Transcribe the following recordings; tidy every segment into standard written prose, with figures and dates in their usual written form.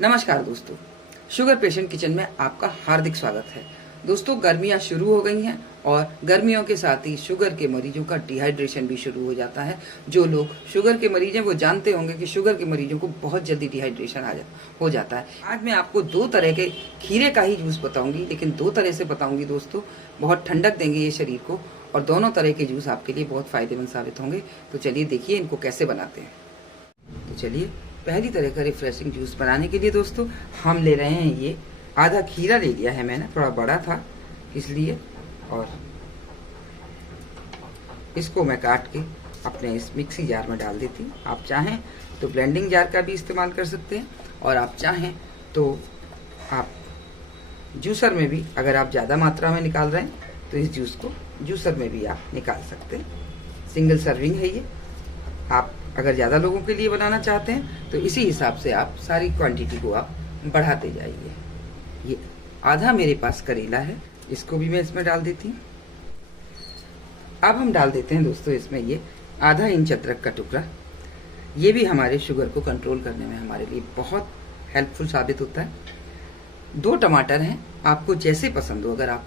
नमस्कार दोस्तों, sugar patient kitchen में आपका हार्दिक स्वागत है। दोस्तों, गर्मियां शुरू हो गई हैं और गर्मियों के साथ ही शुगर के मरीजों का डिहाइड्रेशन भी शुरू हो जाता है। जो लोग शुगर के मरीज हैं वो जानते होंगे कि शुगर के मरीजों को बहुत जल्दी डिहाइड्रेशन हो जाता है। आज मैं आपको दो तरह के खीरे का ही जूस बताऊंगी, लेकिन दो तरह से बताऊंगी दोस्तों। बहुत ठंडक देंगे ये शरीर को और दोनों तरह के जूस आपके लिए बहुत फायदेमंद साबित होंगे। तो चलिए देखिए इनको कैसे बनाते हैं। तो चलिए, पहली तरह का रिफ्रेशिंग जूस बनाने के लिए दोस्तों हम ले रहे हैं ये आधा खीरा ले लिया है मैंने, थोड़ा बड़ा था इसलिए, और इसको मैं काट के अपने इस मिक्सी जार में डाल देती हूँ। आप चाहें तो ब्लेंडिंग जार का भी इस्तेमाल कर सकते हैं और आप चाहें तो आप जूसर में भी, अगर आप ज़्यादा मात्रा में निकाल रहे हैं तो इस जूस को जूसर में भी आप निकाल सकते हैं। सिंगल सर्विंग है ये। आप अगर ज़्यादा लोगों के लिए बनाना चाहते हैं तो इसी हिसाब से आप सारी क्वांटिटी को आप बढ़ाते जाइए। ये आधा मेरे पास करेला है, इसको भी मैं इसमें डाल देती हूँ। अब हम डाल देते हैं दोस्तों इसमें ये आधा इंच अदरक का टुकड़ा। ये भी हमारे शुगर को कंट्रोल करने में हमारे लिए बहुत हेल्पफुल साबित होता है। 2 टमाटर हैं, आपको जैसे पसंद हो। अगर आप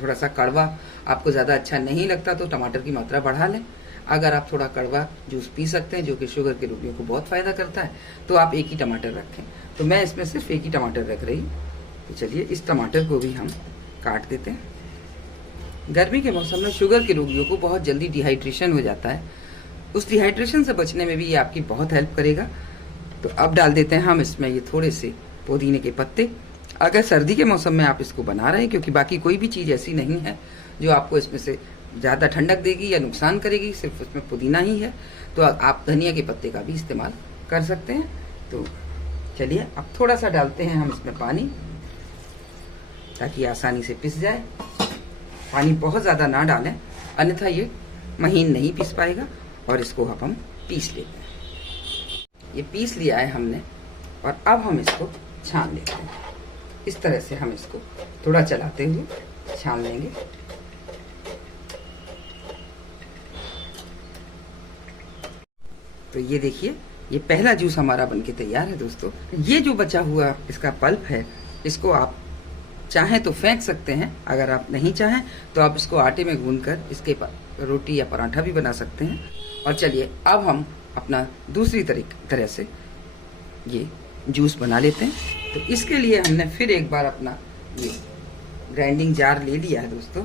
थोड़ा सा कड़वा आपको ज़्यादा अच्छा नहीं लगता तो टमाटर की मात्रा बढ़ा लें। अगर आप थोड़ा कड़वा जूस पी सकते हैं, जो कि शुगर के रोगियों को बहुत फायदा करता है, तो आप एक ही टमाटर रखें। तो मैं इसमें सिर्फ एक ही टमाटर रख रही हूँ। तो चलिए इस टमाटर को भी हम काट देते हैं। गर्मी के मौसम में शुगर के रोगियों को बहुत जल्दी डिहाइड्रेशन हो जाता है। उस डिहाइड्रेशन से बचने में भी ये आपकी बहुत हेल्प करेगा। तो अब डाल देते हैं हम इसमें ये थोड़े से पुदीने के पत्ते। अगर सर्दी के मौसम में आप इसको बना रहे हैं, क्योंकि बाकी कोई भी चीज़ ऐसी नहीं है जो आपको इसमें से ज़्यादा ठंडक देगी या नुकसान करेगी, सिर्फ उसमें पुदीना ही है, तो आप धनिया के पत्ते का भी इस्तेमाल कर सकते हैं। तो चलिए अब थोड़ा सा डालते हैं हम इसमें पानी, ताकि आसानी से पिस जाए। पानी बहुत ज़्यादा ना डालें, अन्यथा ये महीन नहीं पिस पाएगा। और इसको अब हम पीस लेते हैं। ये पीस लिया है हमने और अब हम इसको छान लेते हैं। इस तरह से हम इसको थोड़ा चलाते हुए छान लेंगे। तो ये देखिए, ये पहला जूस हमारा बनके तैयार है दोस्तों। ये जो बचा हुआ इसका पल्प है, इसको आप चाहें तो फेंक सकते हैं। अगर आप नहीं चाहें तो आप इसको आटे में गूंदकर इसके रोटी या पराठा भी बना सकते हैं। और चलिए अब हम अपना दूसरी तरह से ये जूस बना लेते हैं। तो इसके लिए हमने फिर एक बार अपना ये ग्राइंडिंग जार ले लिया है दोस्तों,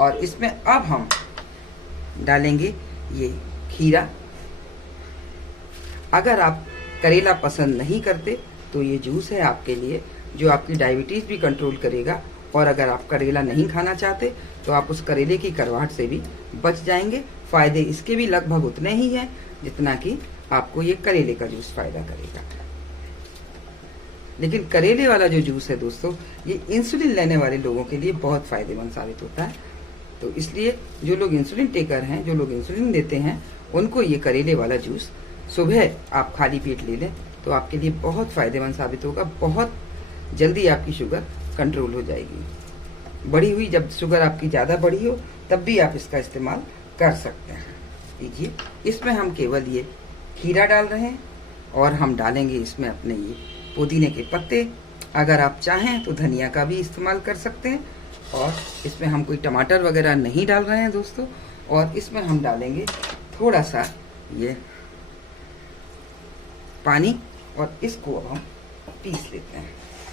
और इसमें अब हम डालेंगे ये खीरा। अगर आप करेला पसंद नहीं करते तो ये जूस है आपके लिए, जो आपकी डायबिटीज़ भी कंट्रोल करेगा। और अगर आप करेला नहीं खाना चाहते तो आप उस करेले की करवाहट से भी बच जाएंगे। फ़ायदे इसके भी लगभग उतने ही हैं जितना कि आपको ये करेले का जूस फ़ायदा करेगा। लेकिन करेले वाला जो जूस है दोस्तों, ये इंसुलिन लेने वाले लोगों के लिए बहुत फ़ायदेमंद साबित होता है। तो इसलिए जो लोग इंसुलिन टेकर हैं, जो लोग इंसुलिन लेते हैं, उनको ये करेले वाला जूस सुबह आप खाली पेट ले लें तो आपके लिए बहुत फ़ायदेमंद साबित होगा। बहुत जल्दी आपकी शुगर कंट्रोल हो जाएगी। बढ़ी हुई, जब शुगर आपकी ज़्यादा बढ़ी हो तब भी आप इसका इस्तेमाल कर सकते हैं। लीजिए, इसमें हम केवल ये खीरा डाल रहे हैं और हम डालेंगे इसमें अपने ये पुदीने के पत्ते। अगर आप चाहें तो धनिया का भी इस्तेमाल कर सकते हैं। और इसमें हम कोई टमाटर वगैरह नहीं डाल रहे हैं दोस्तों। और इसमें हम डालेंगे थोड़ा सा ये पानी, और इसको अब हम पीस लेते हैं।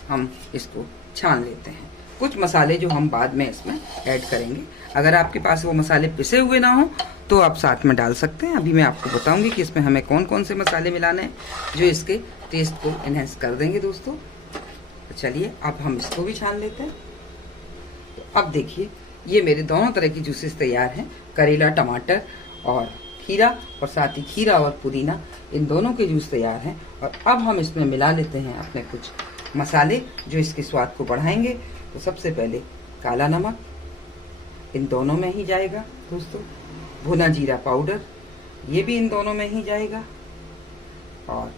हम इसको छान लेते हैं। कुछ मसाले जो हम बाद में इसमें ऐड करेंगे, अगर आपके पास वो मसाले पिसे हुए ना हो तो आप साथ में डाल सकते हैं। अभी मैं आपको बताऊंगी कि इसमें हमें कौन कौन से मसाले मिलाने हैं जो इसके टेस्ट को एनहेंस कर देंगे दोस्तों। तो चलिए अब हम इसको भी छान लेते हैं। तो अब देखिए, ये मेरे दोनों तरह की जूसेस तैयार हैं, करेला, टमाटर और खीरा, और साथ ही खीरा और पुदीना, इन दोनों के जूस तैयार हैं। और अब हम इसमें मिला लेते हैं अपने कुछ मसाले जो इसके स्वाद को बढ़ाएंगे। तो सबसे पहले काला नमक, इन दोनों में ही जाएगा दोस्तों। भुना जीरा पाउडर, ये भी इन दोनों में ही जाएगा। और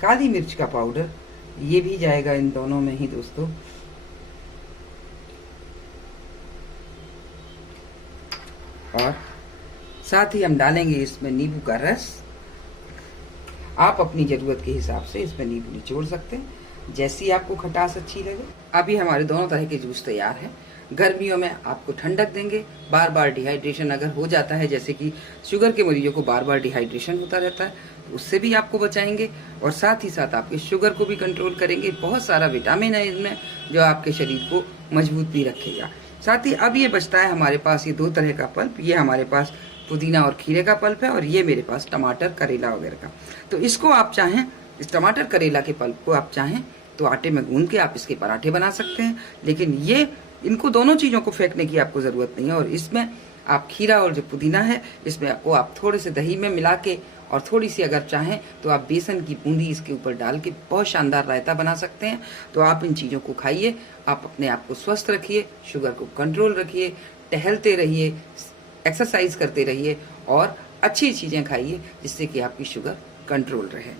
काली मिर्च का पाउडर, ये भी जाएगा इन दोनों में ही दोस्तों। और साथ ही हम डालेंगे इसमें नींबू का रस। आप अपनी ज़रूरत के हिसाब से इसमें नींबू निचोड़ सकते हैं। जैसी आपको खटास अच्छी लगे। अभी हमारे दोनों तरह के जूस तैयार हैं। गर्मियों में आपको ठंडक देंगे, बार बार डिहाइड्रेशन अगर हो जाता है, जैसे कि शुगर के मरीजों को बार बार डिहाइड्रेशन होता रहता है, तो उससे भी आपको बचाएंगे और साथ ही साथ आपके शुगर को भी कंट्रोल करेंगे। बहुत सारा विटामिन है इसमें जो आपके शरीर को मजबूत भी रखेगा। साथ ही अब ये बचता है हमारे पास ये दो तरह का पल्प। ये हमारे पास पुदीना और खीरे का पल्प है और ये मेरे पास टमाटर करेला वगैरह का। तो इसको आप चाहें, इस टमाटर करेला के पल्प को आप चाहें तो आटे में गूंद के आप इसके पराठे बना सकते हैं, लेकिन ये इनको दोनों चीज़ों को फेंकने की आपको ज़रूरत नहीं है। और इसमें आप खीरा और जो पुदीना है इसमें आपको आप थोड़े से दही में मिला के और थोड़ी सी अगर चाहें तो आप बेसन की बूंदी इसके ऊपर डाल के बहुत शानदार रायता बना सकते हैं। तो आप इन चीज़ों को खाइए, आप अपने आप को स्वस्थ रखिए, शुगर को कंट्रोल रखिए, टहलते रहिए, एक्सरसाइज करते रहिए और अच्छी चीज़ें खाइए जिससे कि आपकी शुगर कंट्रोल रहे।